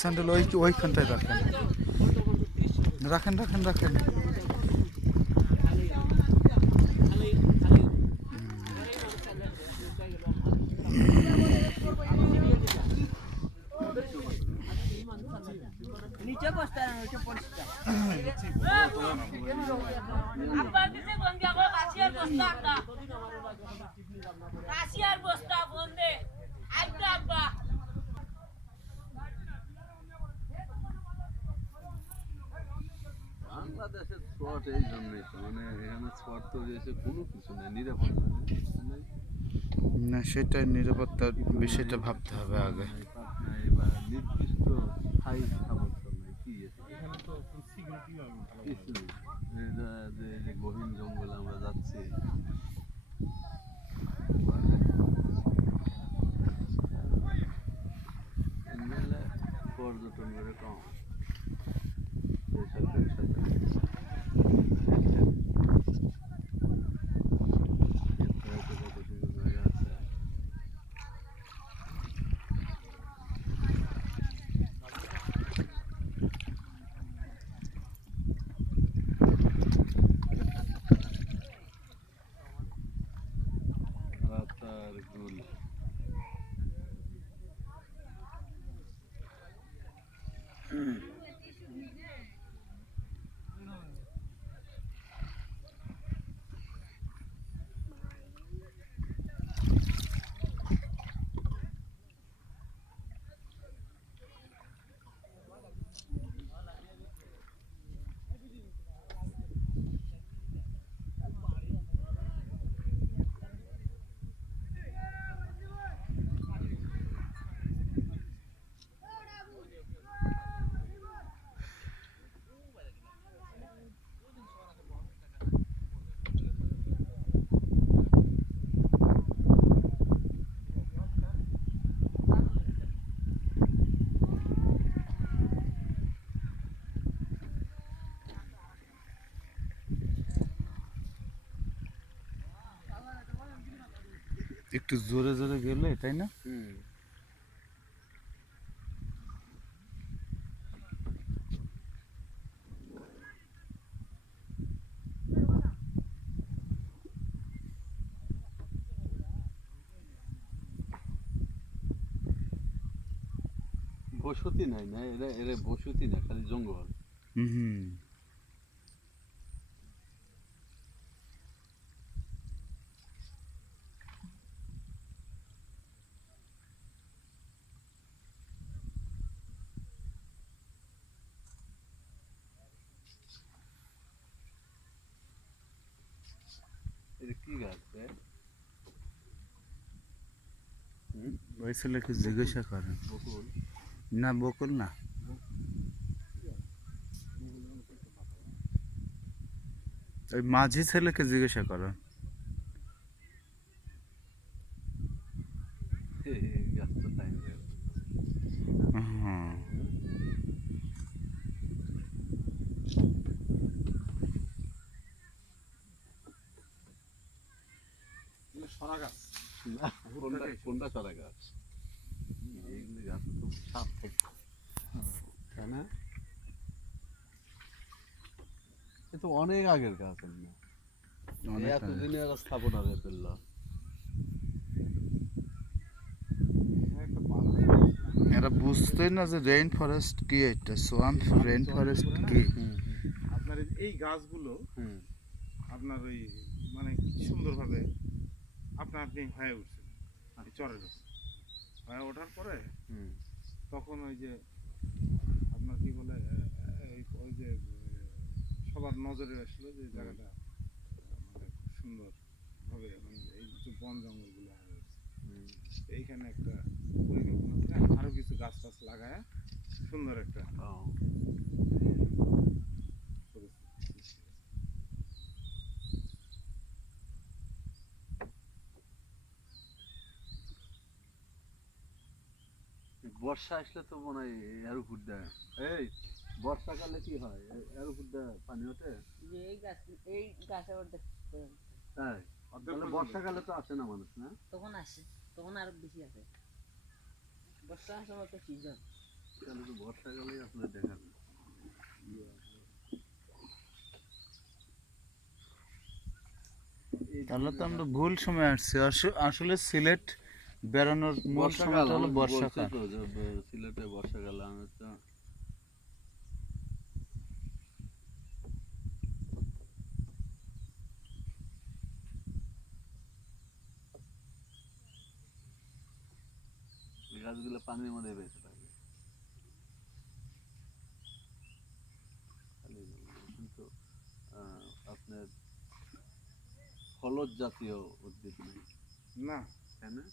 Sandal ওইখানটায় রাখেন রাখেন রাখেন রাখেন নিচে বসতে রাশিয়ার বস্তা বন্ধে আব্বা বাংলাদেশের স্পট এই জন্যই তো মানে এখানে স্পট তৈরি হয়েছে কোনো কিছু নেই নিরাপত্তা না সেটাই নিরাপত্তার বিষয়টা ভাবতে হবে আগে বা নির্দিষ্ট স্থায়ী স্থাপত্য নাই কি এখানে তো সিকিউরিটি যে গহীন জঙ্গলে আমরা যাচ্ছি পর্যটন করে কম একটু জোরে জোরে গেলে তাই না বসতি নাই না এরা বসতি না খালি জঙ্গল হুম এটা কি গাছ ওই ছেলেকে জিজ্ঞাসা করেন বকুল না বকুল না ওই মাঝি ছেলেকে জিজ্ঞাসা করেন গাছটা টাইম হ্যাঁ না, কোনটা চড়া গাছ? এইগুলি গাছ তো সাপ থাকে, তাই না? এ তো অনেক আগের গাছ এমনি। অনেক আগে। এতদিনে এরা স্থাপনা হয়ে ফেললো। এরা বুঝতেই না যে রেইন ফরেস্ট কি, এটা সোয়াম্প রেইন ফরেস্ট কি। আপনার এই গাছগুলো হুম আপনার ওই মানে কি সুন্দরভাবে আপনা আপনি হয়ে উঠছে এই চরের উপর। হয়ে ওঠার পরে হুম তখন ওই যে আপনার কি বলে ওই যে সবার নজরে আসলো যে জায়গাটা মানে খুব সুন্দরভাবে মানে এই যে বন জঙ্গলগুলো হয়ে উঠছে। হুম। এইখানে একটা পরিকল্পনা করে আরো কিছু গাছ টাছ লাগায় সুন্দর একটা ও, পরিস্থিতি সৃষ্টি হয়েছে। বর্ষা আসলে তো মনে হয় এর উপর দেয়। এই বর্ষাকালে কি হয়? এর উপর দেয় পানি ওঠে? যে এই গাছে অর্ধেক পর্যন্ত। তাই? তাহলে বর্ষাকালে তো আসে না মানুষ, না? তখন আসে, তখন আরো বেশি আসে। বর্ষার সময় তো সিজন। তাহলে তো বর্ষাকালেই আসলে দেখা যায়। তাহলে তো আমরা ভুল সময় আসছি। আসলে সিলেট বেড়ানোর মূল সময়টা হলো আমি বলছি বর্ষাকাল। তো যে সিলেটে বর্ষাকালে আমি তো এই গাছগুলো পানির মধ্যে বেঁচে থাকে। খালি কিন্তু আপনার ফলজ জাতীয় উদ্ভিদ নেই, না তাই না?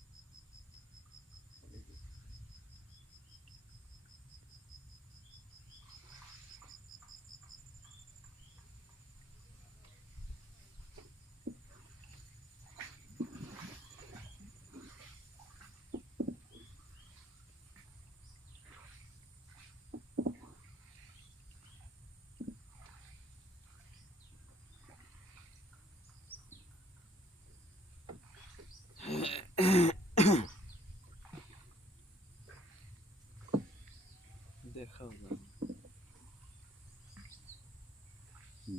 দেখাও যায়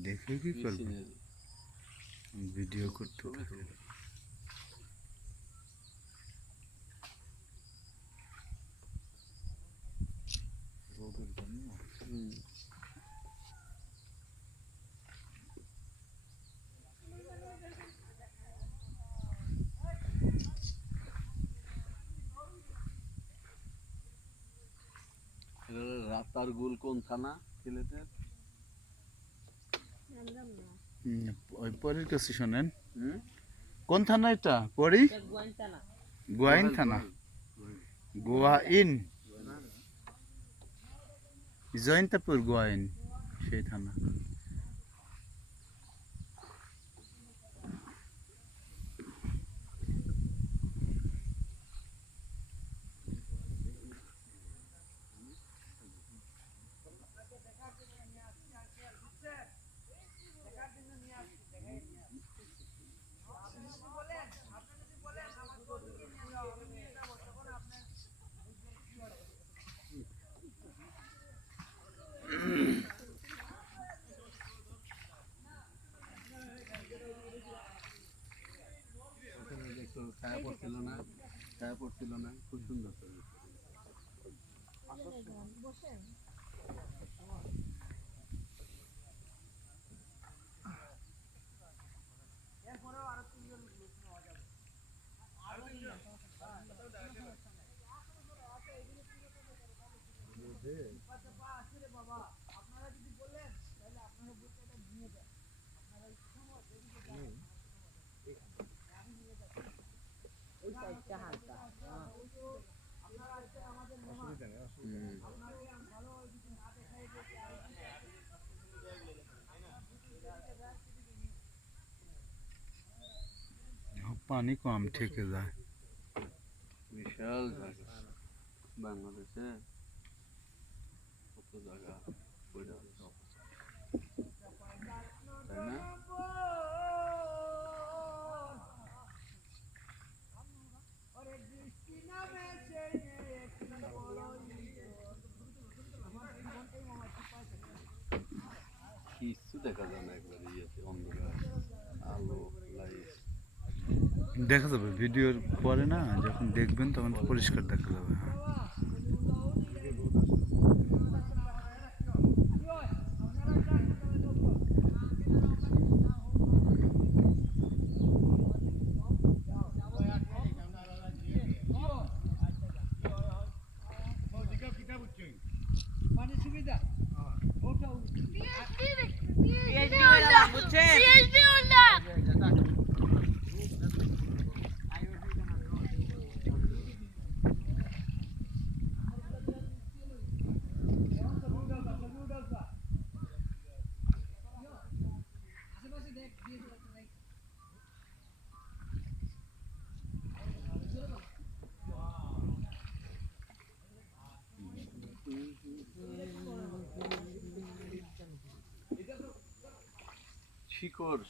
দেখে কি করবো, সিনারি। ভিডিও করতে থাকি। রোদের জন্য রাতারগুল কোন থানা সিলেটের? হুম, ওই পরের কাছে শোনেন, হুম? কোন থানা এটা? পরি গোয়েন্তা না। গোয়াইন থানা, গোয়াইন, জয়ন্তপুর গোয়াইন, সেই থানা। ওখানে দেখো ছায়া পড়ছিল না, ছায়া পড়ছিল না, খুব সুন্দর ছবি। ওই সাইডটা হালকা। হুম। পানি কম থেকে যায়। বিশাল জায়গা বাংলাদেশে, কত জায়গা পড়ে আছে, তাই না? কিচ্ছু দেখা যায় না একবারে ইয়েতে অন্ধকার আলো লাইট দেখা যাবে ভিডিওর পরে না, যখন দেখবেন তখন পরিষ্কার দেখা যাবে। হ্যাঁ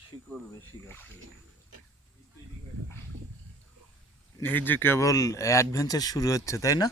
শিকড় বেশি গাছে এই যে কেবল অ্যাডভেঞ্চার শুরু হচ্ছে, তাই না?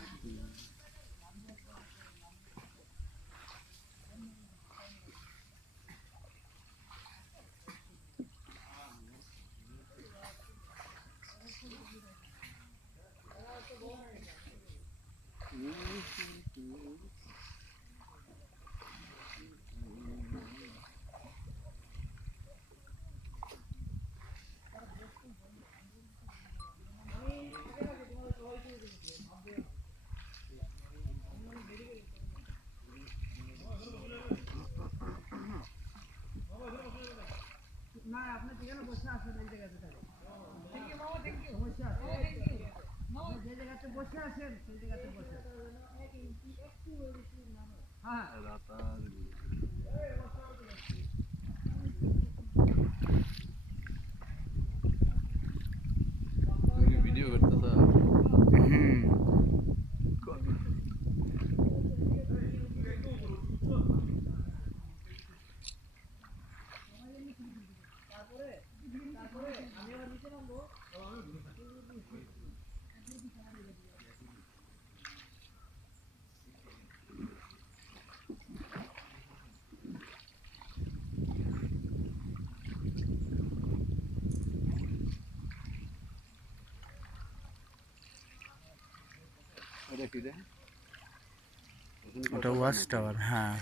ভিডিও করতেছ হুম ওটা কি রে ওটা ওয়াচ টাওয়ার। হ্যাঁ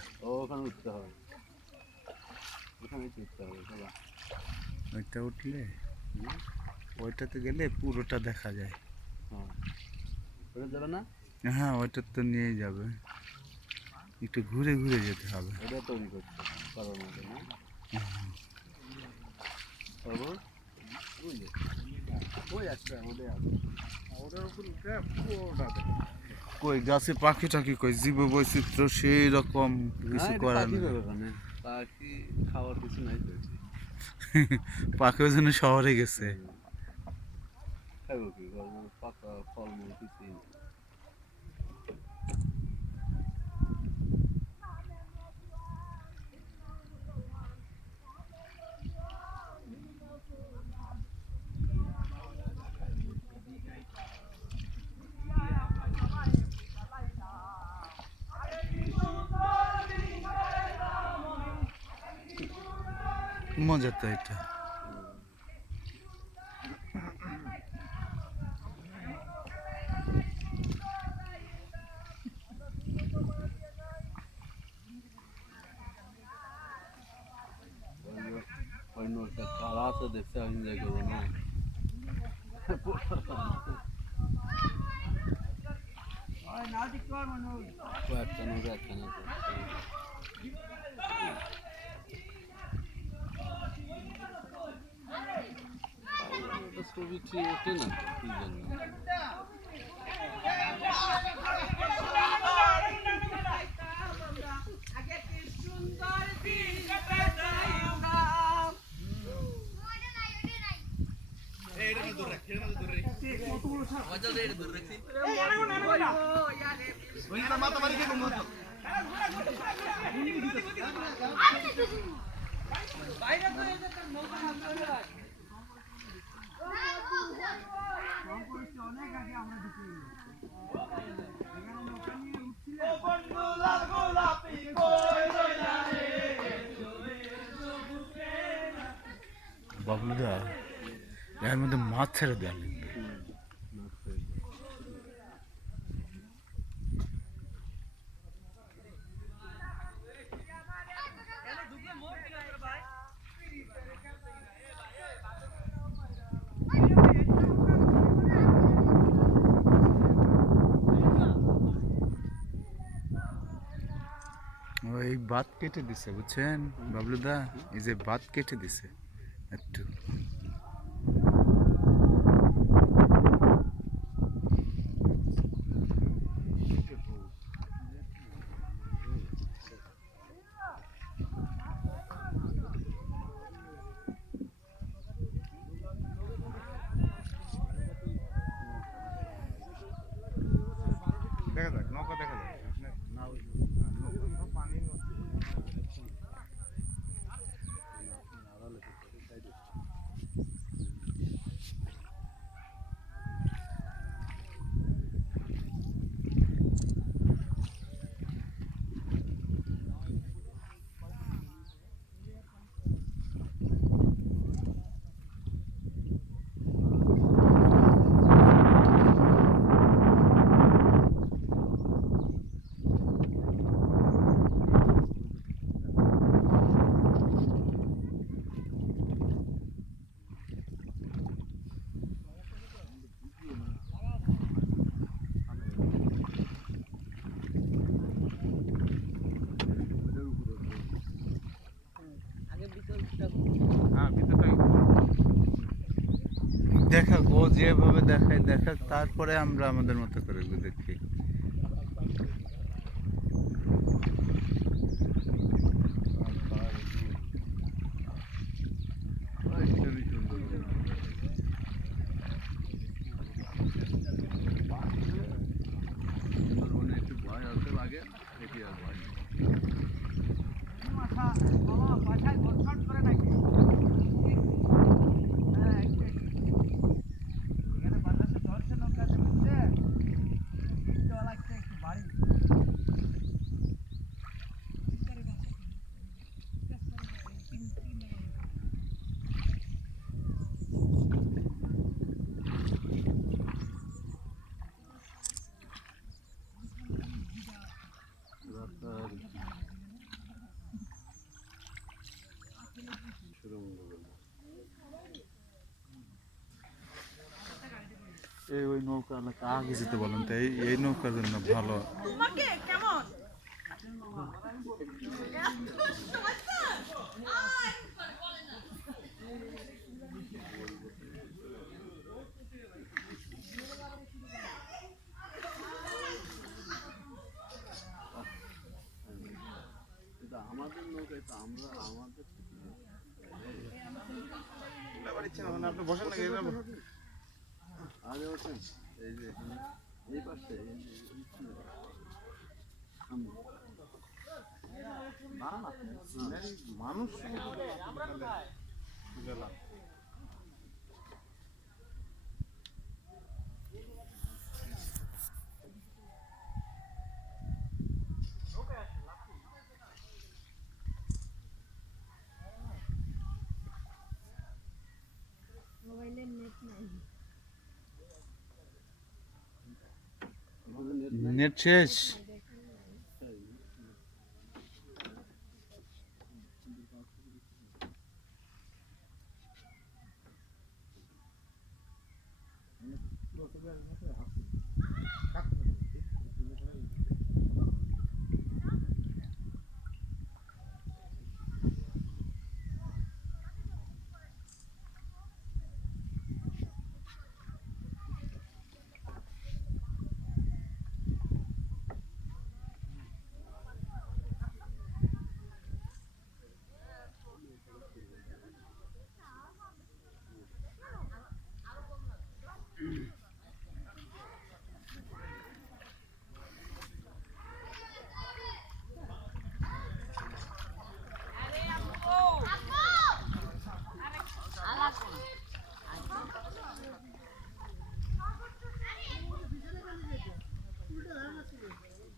ওখানে উঠতে হবে ওখানে উঠতে হবে চলো ওইটা উঠলে ওইটাতে গেলে পুরোটা দেখা যায়। হ্যাঁ ওটা যাবে না হ্যাঁ ওইটা তো নিয়ে যাবে, একটু ঘুরে ঘুরে যেতে হবে। ওটা তৈরি করতে পারো না না তারপর বুঝলে ওই একটা ওটাই আছে ওটার উপর উঠে পুরোটা দেখে। কই গাছে পাখি টাখি কই জীব বৈচিত্র্য সেই রকম কিছু করার পাখি নেই। পাবে ওখানে পাখি খাওয়ার কিছু নাই তো পাখিও যেন শহরে গেছে। খাইব কি পাতা ফলমূল কিছুই নেই মজা তো এটা। ওই নোটটা কারা আছে দেখতে এনজয় করবো না একটা নোট একটা নোট ছবি ঠিক ওঠে না কি জন্য বাবলুদা এর মধ্যে মাছ ছেড়ে দেওয়া লাগবে। ওই বাত কেটে দিছে বুঝছেন বাবলুদা, এই যে বাত কেটে দিছে একটু। দেখা যাক নৌকা দেখা যাক না ওই নৌকা পানি আগে ভিতরটা হ্যাঁ ভিতরটাই দেখাক ও যেভাবে দেখায় দেখাক, তারপরে আমরা আমাদের মতো করে দেখি। সুন্দরবনে একটু ভয় হতে লাগে, এটি আর ভয় নেই। রাস্তার এই ওই নৌকা এলাকা আগে যেতে বলেন তো, এই নৌকার জন্য ভালো। এটা আমাদের নৌকায় তো আমরা আমাদের আপনি বসেন নাকি আগে ওঠেন, এই যে এখানে এই পাশে সামনে। না না মানুষ গেলাম মোবাইলের নেট নাই। আমাদের নেট নেট শেষ।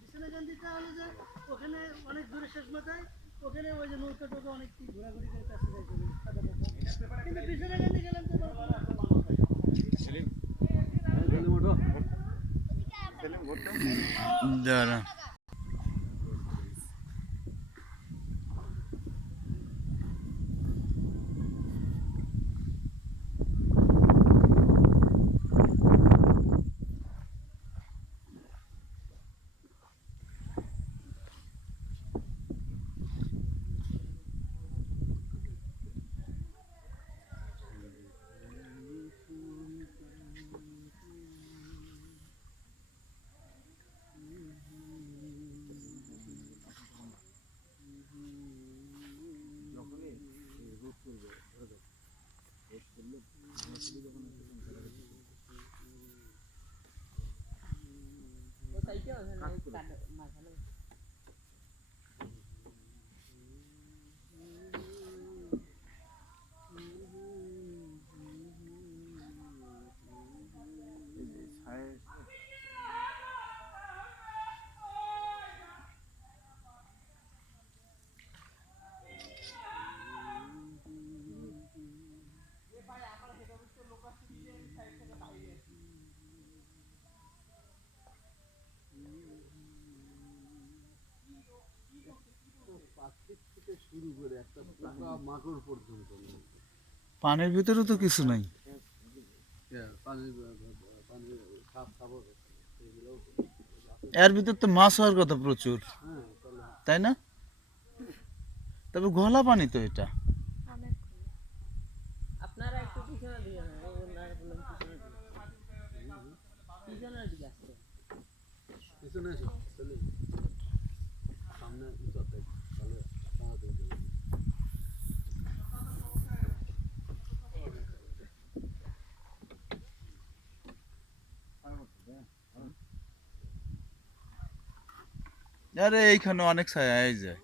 বিছানাকান্দিটা হলো যে ওখানে অনেক দূরে শেষ মাথায়, ওখানে ওই যে নৌকা টোকা অনেক ঘোরাঘুরি করে কাছে যাইতে হবে। কিন্তু পিছনে গাড়ি গেলাম তো সেলিম ওঠো। সেলিম ঘুরতে দাঁড়া যখনই এই রোদ করবে ধরে দাও রোদ করলে আমরা শুধু যখন একটু ঘোরাঘুরি করবো। ও সাইডে আছে না কাট মাঝখানে এই যে ছায়া প্লাস্টিক থেকে শুরু করে একটা পোকা মাকড় পর্যন্ত নেই। পানির ভিতরে তো কিছু নাই পানির পানির সাপ সাবর এগুলো এর ভিতর তো মাছ হওয়ার কথা প্রচুর হ্যাঁ তাহলে তাই না তবে ঘোলা পানি তো এটা অনেক আপনারা একটু পিছনে দিকে না ওনারা বললাম পিছনের দিকে আসছে পিছনে এসো চলে সামনে উঁচাতে তাহলে তাড়াতাড়ি যাবে। আরে এইখানে অনেক ছায়া এই যায়